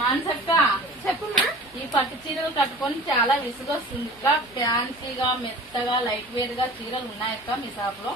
మానసక్క చెప్పమ్మా. ఈ పట్టు చీరలు కట్టుకొని చాలా విసుగొస్తుంది. ఫ్యాన్సీగా మెత్తగా లైట్ వేర్ గా చీరలు ఉన్నాయక్క మీ షాప్ లో?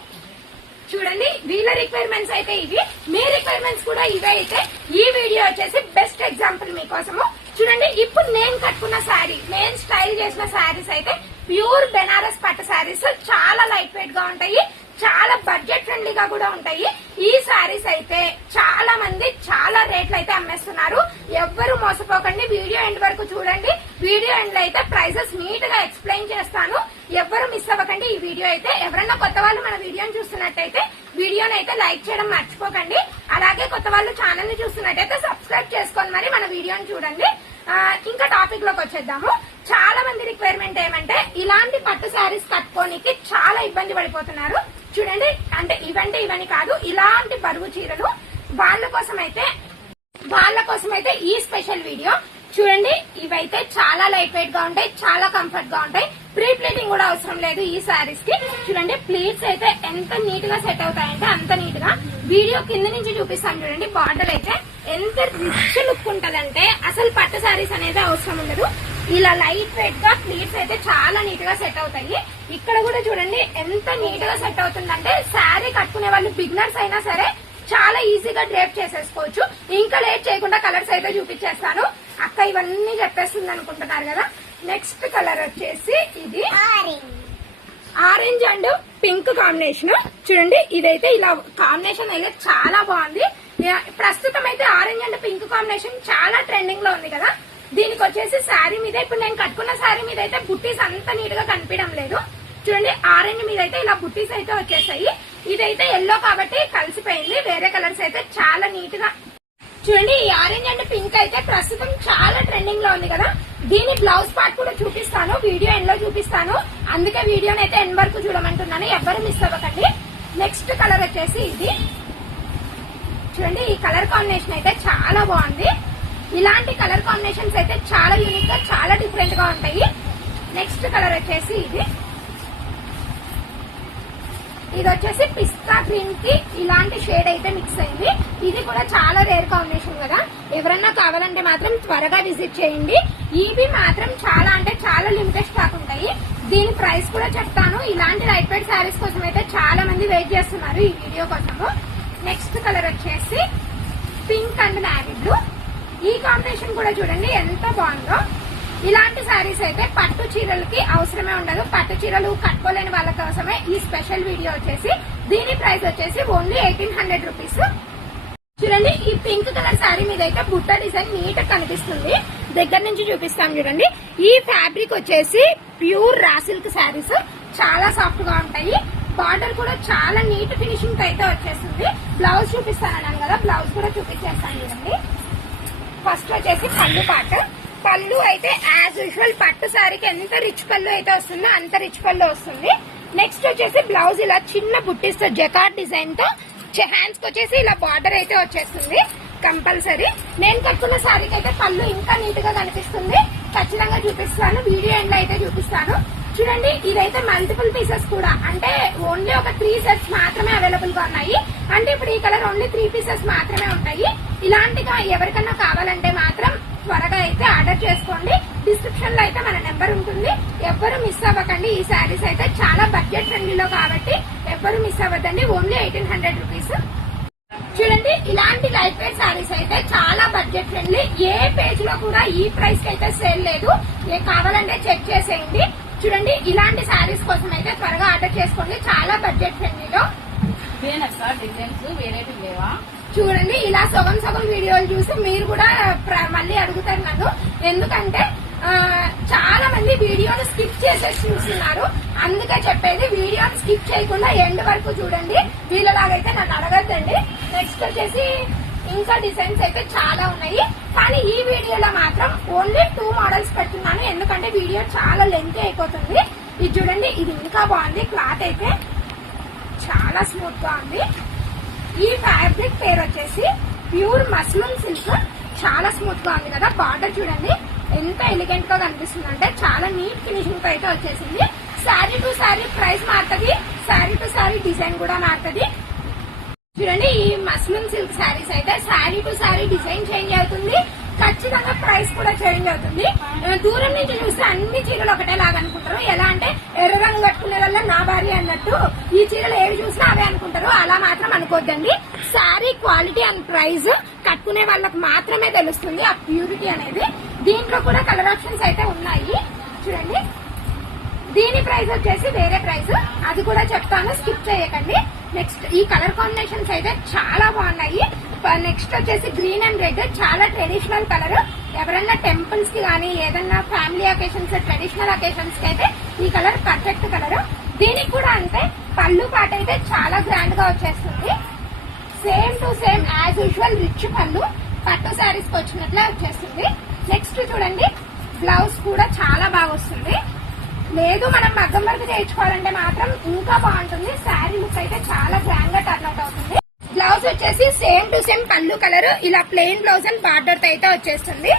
చూడండి, వీళ్ళ రిక్వైర్మెంట్స్ అయితే ఇవి, మీ రిక్వైర్మెంట్స్ కూడా ఇవే అయితే ఈ వీడియో వచ్చేసి బెస్ట్ ఎగ్జాంపుల్ మీకోసము. చూడండి, ఇప్పుడు నేను కట్టుకున్న శారీ, నేను స్టైల్ చేసిన శారీస్ అయితే ప్యూర్ బెనారస్ పట్టు శారీస్. చాలా లైట్ వెయిట్ గా ఉంటాయి, చాలా బడ్జెట్ ఫ్రెండ్లీగా కూడా ఉంటాయి. ఈ శారీస్ అయితే చాలా మంది చాలా రేట్లు అయితే అమ్మేస్తున్నారు. ఎవ్వరు మోసపోకండి, వీడియో ఎండ్ వరకు చూడండి. వీడియో ఎండ్ లో అయితే ప్రైజెస్ నీట్ గా ఎక్స్ప్లెయిన్ చేస్తాను. ఎవ్వరు మిస్ అవ్వకండి ఈ వీడియో అయితే. ఎవరైనా కొత్త వాళ్ళు మన వీడియోని చూస్తున్నట్టయితే వీడియోని అయితే లైక్ చేయడం మర్చిపోకండి. అలాగే కొత్త వాళ్ళు ఛానల్ ని చూస్తున్నట్టయితే సబ్స్క్రైబ్ చేసుకొని మరి మన వీడియోని చూడండి. ఇంకా టాపిక్ లోకి వచ్చేద్దాము. చాలా మంది రిక్వైర్మెంట్ ఏమంటే ఇలాంటి పట్టు శారీస్ కట్టుకోనికి చాలా ఇబ్బంది పడిపోతున్నారు. చూడండి, అంటే ఇవని కాదు, ఇలాంటి బరువు చీరలు వాళ్ళ కోసం అయితే ఈ స్పెషల్ వీడియో. చూడండి, ఇవైతే చాలా లైట్ వెయిట్ గా ఉంటాయి, చాలా కంఫర్ట్ గా ఉంటాయి. ప్రీ ప్లీటింగ్ కూడా అవసరం లేదు ఈ శారీస్ కి. చూడండి, ప్లీట్స్ అయితే ఎంత నీట్ గా సెట్ అవుతాయంటే అంత నీట్ గా. వీడియో కింద నుంచి చూపిస్తాను చూడండి. బార్డర్ అయితే ఎంత రిచ్ లుక్ ఉంటదంటే అసలు పట్టు శారీస్ అనేది అవసరం ఉండదు. ఇలా లైట్ వెయిట్ గా ప్లీట్స్ అయితే చాలా నీట్ గా సెట్ అవుతాయి. ఇక్కడ కూడా చూడండి ఎంత నీట్ గా సెట్ అవుతుందంటే శారీ కట్టుకునే వాళ్ళు బిగినర్స్ అయినా సరే చాలా ఈజీగా డ్రేప్ చేసేసుకోవచ్చు. ఇంకా లేట్ చేయకుండా కలర్స్ అయితే చూపించేస్తాను. అక్క ఇవన్నీ చెప్పేస్తుంది అనుకుంటున్నారు కదా. నెక్స్ట్ కలర్ వచ్చేసి ఇది ఆరెంజ్ అండ్ పింక్ కాంబినేషన్. చూడండి, ఇదైతే ఇలా కాంబినేషన్ అయితే చాలా బాగుంది. ప్రస్తుతం అయితే ఆరెంజ్ అండ్ పింక్ కాంబినేషన్ చాలా ట్రెండింగ్ లో ఉంది కదా. దీనికి వచ్చేసి శారీ మీద, ఇప్పుడు నేను కట్టుకున్న శారీ మీద అయితే బుట్టీస్ అంత నీట్ గా కనిపించడం లేదు. చూడండి, ఆరెంజ్ మీద అయితే ఇలా బుట్టీస్ అయితే వచ్చేసాయి. ఇదైతే ఎల్లో కాబట్టి కలిసిపోయింది. వేరే కలర్స్ అయితే చాలా నీట్ గా. చూడండి, ఈ ఆరెంజ్ అండ్ పింక్ అయితే ప్రస్తుతం చాలా ట్రెండింగ్ లో ఉంది కదా. దీని బ్లౌజ్ పార్ట్ కూడా చూపిస్తాను, వీడియో ఎండ్ లో చూపిస్తాను. అందుకే వీడియోని అయితే ఎండ్ వరకు చూడమంటున్నాను, ఎవ్వరు మిస్ అవ్వకండి. నెక్స్ట్ కలర్ వచ్చేసి ఇది. చూడండి, ఈ కలర్ కాంబినేషన్ అయితే చాలా బాగుంది. ఇలాంటి కలర్ కాంబినేషన్స్ అయితే చాలా యూనిక్ గా, చాలా డిఫరెంట్ గా ఉంటాయి. నెక్స్ట్ కలర్ వచ్చేసి ఇది. ఇది వచ్చేసి పిస్తా గ్రీన్ కి ఇలాంటి షేడ్ అయితే మిక్స్ అయింది. ఇది కూడా చాలా రేర్ కాంబినేషన్ కదా. ఎవరన్నా కావాలంటే మాత్రం త్వరగా విజిట్ చేయండి. ఇవి మాత్రం చాలా అంటే చాలా లిమిటెడ్ స్టాక్ ఉంటాయి. దీని ప్రైస్ కూడా చెప్తాను. ఇలాంటి లైట్ వెయిట్ శారీస్ కోసం అయితే చాలా మంది వెయిట్ చేస్తున్నారు ఈ వీడియో కోసము. నెక్స్ట్ కలర్ వచ్చేసి పింక్ అండ్ నావీ బ్లూ. ఈ కాంబినేషన్ కూడా చూడండి ఎంత బాగుందో. ఇలాంటి శారీస్ అయితే పట్టు చీరలకి అవసరమే ఉండదు. పట్టు చీరలు కట్టుకోలేని వాళ్ళ కోసమే ఈ స్పెషల్ వీడియో వచ్చేసి. దీని ప్రైస్ వచ్చేసి ఓన్లీ 1800 రూపీస్. చూడండి, ఈ పింక్ కలర్ శారీ మీద అయితే బుట్ట డిజైన్ నీట్ గా కనిపిస్తుంది. దగ్గర నుంచి చూపిస్తాం చూడండి. ఈ ఫ్యాబ్రిక్ వచ్చేసి ప్యూర్ రా సిల్క్ శారీస్, చాలా సాఫ్ట్ గా ఉంటాయి. బార్డర్ కూడా చాలా నీట్ ఫినిషింగ్ తో అయితే వచ్చేస్తుంది. బ్లౌజ్ చూపిస్తానన్నాను కదా, బ్లౌజ్ కూడా చూపించేస్తాను చూడండి. ఫస్ట్ వచ్చేసి పళ్ళు పార్ట్. పళ్ళు అయితే యాజ్ యూజువల్ పట్టు శారీకి ఎంత రిచ్ పళ్ళు అయితే వస్తుందో అంత రిచ్ పళ్ళు వస్తుంది. నెక్స్ట్ వచ్చేసి బ్లౌజ్ ఇలా చిన్న బుట్టిస్తో జకార్డ్ డిజైన్ తో, హ్యాండ్స్ కి వచ్చేసి ఇలా బార్డర్ అయితే వచ్చేస్తుంది కంపల్సరీ. నేను కట్టుకున్న శారీకి అయితే పళ్ళు ఇంకా నీట్ గా కనిపిస్తుంది. ఖచ్చితంగా చూపిస్తాను, వీడియో ఎండ్ లో అయితే చూపిస్తాను. చూడండి, ఇదైతే మల్టిపుల్ పీసెస్ కూడా, అంటే ఓన్లీ ఒక 3 సెట్స్ మాత్రమే అవైలబుల్ గా ఉన్నాయి. అంటే ఇప్పుడు ఈ కలర్ ఓన్లీ 3 పీసెస్ మాత్రమే ఉంటాయి. ఇలాంటిగా ఎవరికన్నా కావాలంటే మాత్రం త్వరగా అయితే ఆర్డర్ చేసుకోండి. డిస్క్రిప్షన్ లో అయితే మన నెంబర్ ఉంటుంది. ఎవ్వరు మిస్ అవ్వకండి. ఈ శారీస్ అయితే చాలా బడ్జెట్ ఫ్రెండ్లీలో కాబట్టి ఎవ్వరు మిస్ అవ్వద్దండి. Only 1800 rupees. చూడండి, ఇలాంటి లైట్ వెయిట్ శారీస్ అయితే చాలా బడ్జెట్ ఫ్రెండ్లీ. ఏ పేజ్ లో కూడా ఈ ప్రైస్ కి అయితే సేల్ లేదు. కావాలంటే చెక్ చేసేయండి. చూడండి, ఇలాంటి శారీస్ కోసం అయితే త్వరగా ఆర్డర్ చేసుకోండి. చాలా బడ్జెట్ ఫ్రెండ్లీలో. డిజైన్స్ వేరేవి లేవా? చూడండి, ఇలా సగం వీడియోలు చూసి మీరు కూడా మళ్ళీ అడుగుతారు నన్ను. ఎందుకంటే చాలా మంది వీడియోను స్కిప్ చేసేసి చూస్తున్నారు. అందుకే చెప్పేది, వీడియోని స్కిప్ చేయకుండా ఎండ్ వరకు చూడండి. వీళ్ళలాగైతే నన్ను అడగద్దండి. నెక్స్ట్ వచ్చేసి ఇంకా డిజైన్స్ అయితే చాలా ఉన్నాయి, కానీ ఈ వీడియోలో మాత్రం ఓన్లీ 2 మోడల్స్ పెడుతున్నాను. ఎందుకంటే వీడియో చాలా లెంత్ అయిపోతుంది. ఇది చూడండి, ఇది ఇంకా బాగుంది. క్లాత్ అయితే చాలా స్మూత్ గా ఉంది. ఈ ఫ్యాబ్రిక్ పేరు వచ్చేసి ప్యూర్ మస్లిన్ సిల్క్. చాలా స్మూత్ గా ఉంది కదా. బార్డర్ చూడండి ఎంత ఎలిగెంట్ గా కనిపిస్తుంది అంటే చాలా నీట్ ఫినిషింగ్ తో అయితే వచ్చేసింది. శారీ టు శారీ ప్రైస్ మారుతుంది, శారీ టు శారీ డిజైన్ కూడా మారుతుంది. చూడండి, ఈ మస్లిన్ సిల్క్ శారీస్ అయితే sari to sari design change అవుతుంది, కట్ ఖచ్చితంగా ప్రైస్ కూడా చేంజ్ అవుతుంది. దూరం నుంచి చూస్తే అన్ని చీరలు ఒకటే లాగా అనుకుంటారు. ఎలా అంటే ఎర్ర రంగు కట్టుకునే వల్ల నా భార్య అన్నట్టు ఈ చీరలు ఏవి చూసినా అవే అనుకుంటారు. అలా మాత్రం అనుకోద్దండి. శారీ క్వాలిటీ అండ్ ప్రైస్ కట్టుకునే వాళ్ళకి మాత్రమే తెలుస్తుంది ఆ ప్యూరిటీ అనేది. దీంట్లో కూడా కలర్ ఆప్షన్స్ అయితే ఉన్నాయి చూడండి. దీని ప్రైస్ వచ్చేసి వేరే ప్రైస్, అది కూడా చెప్తాను, స్కిప్ చేయకండి. నెక్స్ట్ ఈ కలర్ కాంబినేషన్స్ అయితే చాలా బాగున్నాయి. నెక్స్ట్ వచ్చేసి గ్రీన్ అండ్ రెడ్, చాలా ట్రెడిషనల్ కలర్. ఎవరన్నా టెంపుల్స్ కి కానీ ఏదన్నా ఫ్యామిలీ అకేషన్స్, ట్రెడిషనల్ అకేషన్స్ కి అయితే ఈ కలర్ పర్ఫెక్ట్ కలర్. దీనికి కూడా అంతే, పళ్ళు పాట అయితే చాలా గ్రాండ్ గా వచ్చేస్తుంది. Same to same as usual rich పళ్ళు పట్టు శారీస్ కి వచ్చినట్లే వచ్చేస్తుంది. నెక్స్ట్ చూడండి, బ్లౌజ్ కూడా చాలా బాగా వస్తుంది. లేదు మనం మగ్గం వర్క్ చేయించుకోవాలంటే మాత్రం ఇంకా బాగుంటుంది. శారీ లుక్ అయితే చాలా గ్రాండ్ గా టర్న్ అవుట్ అవుతుంది. బ్లౌజ్ వచ్చేసి సేమ్ టు సేమ్ పళ్ళు కలర్, ఇలా ప్లెయిన్ బ్లౌజ్ అండ్ బార్డర్ తో అయితే వచ్చేస్తుంది.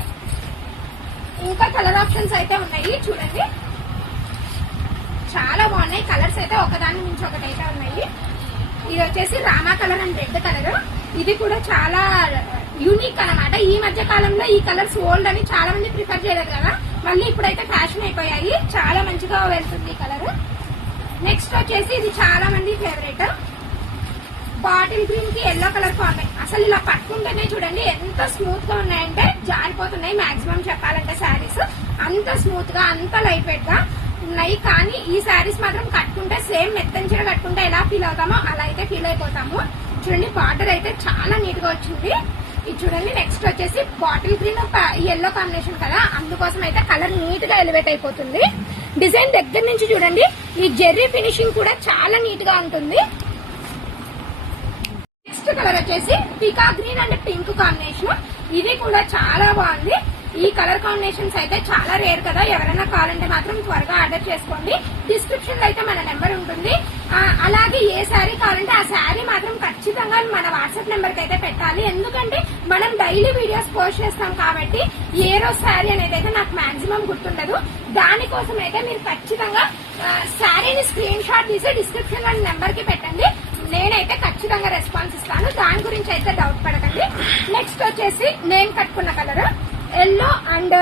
ఇంకా కలర్ ఆప్షన్స్ అయితే ఉన్నాయి చూడండి, చాలా బాగున్నాయి. కలర్స్ అయితే ఒకదాని నుంచి ఒకటి అయితే ఉన్నాయి. ఇది వచ్చేసి Rama colour and red colour. ఇది కూడా చాలా యూనిక్ అన్నమాట. ఈ మధ్య కాలంలో ఈ కలర్స్ ఓల్డ్ అని చాలా మంది ప్రిఫర్ చేయలేదు కదా, మళ్ళీ ఇప్పుడైతే ఫ్యాషన్ అయిపోయాయి. చాలా మంచిగా వెళ్తుంది ఈ కలర్. నెక్స్ట్ వచ్చేసి ఇది చాలా మంది ఫేవరెట్, బాటిల్ గ్రీన్ కి ఎల్లో కలర్ కాంబినేషన్. అసలు ఇలా పట్టుకుంటేనే చూడండి ఎంత స్మూత్ గా ఉన్నాయంటే జారిపోతున్నాయి. మాక్సిమం చెప్పాలంటే శారీస్ అంత స్మూత్ గా, అంత లైట్ వెయిట్ గా ఉన్నాయి. కానీ ఈ శారీస్ మాత్రం కట్టుకుంటే సేమ్ మెత్తని చీర కట్టుకుంటే ఎలా ఫీల్ అవుతామో అలా అయితే ఫీల్ అయిపోతాము. చూడండి బార్డర్ అయితే చాలా నీట్ గా వచ్చింది. ఇది చూడండి. నెక్స్ట్ వచ్చేసి బాటిల్ గ్రీన్ ఎల్లో కాంబినేషన్ కదా, అందుకోసం అయితే కలర్ నీట్ గా ఎలివేట్ అయిపోతుంది. డిజైన్ దగ్గర నుంచి చూడండి, ఈ జెర్రీ ఫినిషింగ్ కూడా చాలా నీట్ గా ఉంటుంది. నెక్స్ట్ కలర్ వచ్చేసి పికా గ్రీన్ అండ్ పింక్ కాంబినేషన్. ఇది కూడా చాలా బాగుంది. ఈ కలర్ కాంబినేషన్స్ అయితే చాలా రేర్ కదా, ఎవరైనా కావాలంటే మాత్రం త్వరగా ఆర్డర్ చేసుకోండి. డిస్క్రిప్షన్ లో అయితే మన నెంబర్ ఉంటుంది. అలాగే ఏ శారీ కావాలంటే ఆ శారీ మాత్రం ఖచ్చితంగా మన వాట్సాప్ నెంబర్ కి అయితే పెట్టాలి. ఎందుకంటే మనం డైలీ వీడియోస్ పోస్ట్ చేస్తాం కాబట్టి ఏ రోజు శారీ అనేది అయితే నాకు మాక్సిమం గుర్తుండదు. దానికోసం అయితే మీరు ఖచ్చితంగా శారీని స్క్రీన్ షాట్ తీసి డిస్క్రిప్షన్ లో నెంబర్ కి పెట్టండి. నేనైతే ఖచ్చితంగా రెస్పాన్స్ ఇస్తాను, దాని గురించి అయితే డౌట్ పడకండి. నెక్స్ట్ వచ్చేసి నేను కట్టుకున్న colour yellow and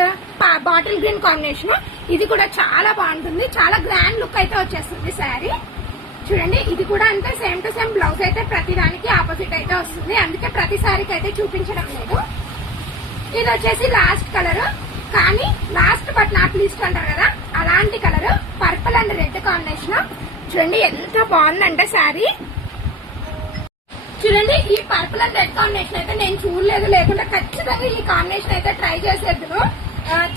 bottle green combination. ఇది కూడా చాలా బాగుంటుంది, చాలా గ్రాండ్ లుక్ అయితే వచ్చేస్తుంది శారీ. చూడండి ఇది కూడా అంతే, సేమ్ టు సేమ్ బ్లౌజ్ అయితే ప్రతి దానికి ఆపోజిట్ అయితే వస్తుంది, అందుకే ప్రతి శారీకి అయితే చూపించడం లేదు. ఇది వచ్చేసి లాస్ట్ కలర్, కానీ లాస్ట్ బట్ నాట్ లీస్ట్ అంటారు కదా, అలాంటి colour purple and red combination. చూడండి ఎంత బాగుందంటే శారీ. చూడండి ఈ పర్పుల్ అండ్ రెడ్ కాంబినేషన్ అయితే నేను చూడలేదు, లేకుండా ఖచ్చితంగా ఈ కాంబినేషన్ అయితే ట్రై చేసేద్దును.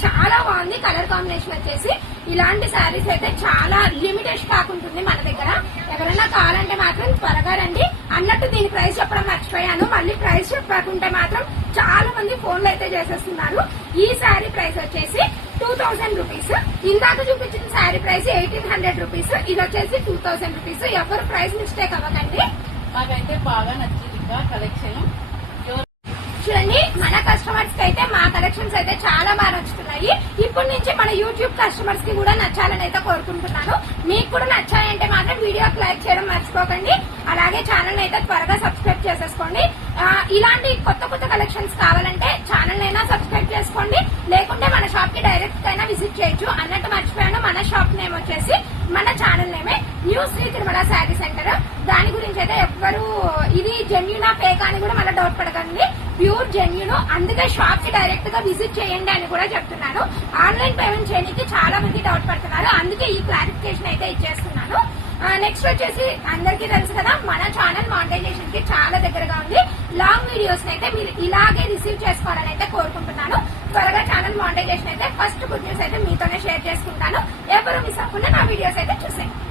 చాలా బాగుంది కలర్ కాంబినేషన్ వచ్చేసి. ఇలాంటి శారీస్ అయితే చాలా లిమిటెడ్ స్టాక్ ఉంటుంది మన దగ్గర. ఎవరైనా కావాలంటే మాత్రం త్వరగా రండి. అన్నట్టు దీని ప్రైస్ చెప్పడం మర్చిపోయాను, మళ్ళీ ప్రైస్ చెప్పకుంటే మాత్రం చాలా మంది ఫోన్లు అయితే చేసేస్తున్నారు. ఈ శారీ ప్రైస్ వచ్చేసి 2000 రూపీస్. ఇందాక చూపించిన శారీ ప్రైస్ 1800 రూపీస్. ఇది వచ్చేసి 2000 రూపీస్. ఎవరు ప్రైస్ మిస్టేక్ అవ్వకండి. నాకైతే బాగా నచ్చింది ఇంకా కలెక్షన్. చూడండి మన కస్టమర్స్ కి అయితే మా కలెక్షన్స్ అయితే చాలా బాగా నచ్చుతున్నాయి. ఇప్పటి నుంచి మన యూట్యూబ్ కస్టమర్స్ కి కూడా నచ్చాలని అయితే కోరుకుంటున్నాను. మీకు కూడా నచ్చాయంటే మాత్రం వీడియోకి లైక్ చేయడం మర్చిపోకండి. అలాగే ఛానల్ అయితే త్వరగా సబ్స్క్రైబ్ చేసేసుకోండి. ఇలాంటి కొత్త కొత్త కలెక్షన్స్ కావాలంటే ఛానల్ అయినా సబ్స్క్రైబ్ చేసుకోండి, లేకుంటే మన షాప్ కి డైరెక్ట్ అయినా విజిట్ చేయొచ్చు. అన్నట్టు మర్చిపోయాను, మన షాప్ నేమ్ వచ్చేసి, మన ఛానల్ నేమే న్యూ శ్రీ తిరుమల శారీ సెంటర్. దాని గురించి అయితే ఎవ్వరు ఇది జెన్యూనా ఫేక్ అని కూడా మళ్ళీ డౌట్ పడకండి, ప్యూర్ జెన్యూన్. అందుకే షాప్ కి డైరెక్ట్ గా విజిట్ చేయండి అని కూడా చెప్తున్నాను. ఆన్లైన్ పేమెంట్ చేయడానికి చాలా మంది డౌట్ పడుతున్నారు, అందుకే ఈ క్లారిఫికేషన్ అయితే ఇచ్చేస్తున్నాను. నెక్స్ట్ వచ్చేసి అందరికీ తెలుసు కదా, మన ఛానల్ మానిటైజేషన్ కి చాలా దగ్గరగా ఉంది. లాంగ్ వీడియోస్ అయితే మీరు ఇలాగే రిసీవ్ చేసుకోవాలని అయితే కోరుకుంటున్నాను. త్వరగా ఛానల్ మానిటైజేషన్ అయితే ఫస్ట్ గుడ్ న్యూస్ అయితే మీతోనే షేర్ చేసుకుంటాను. ఎవరు మిస్ అవ్వకుండా నా వీడియోస్ అయితే చూసేయండి.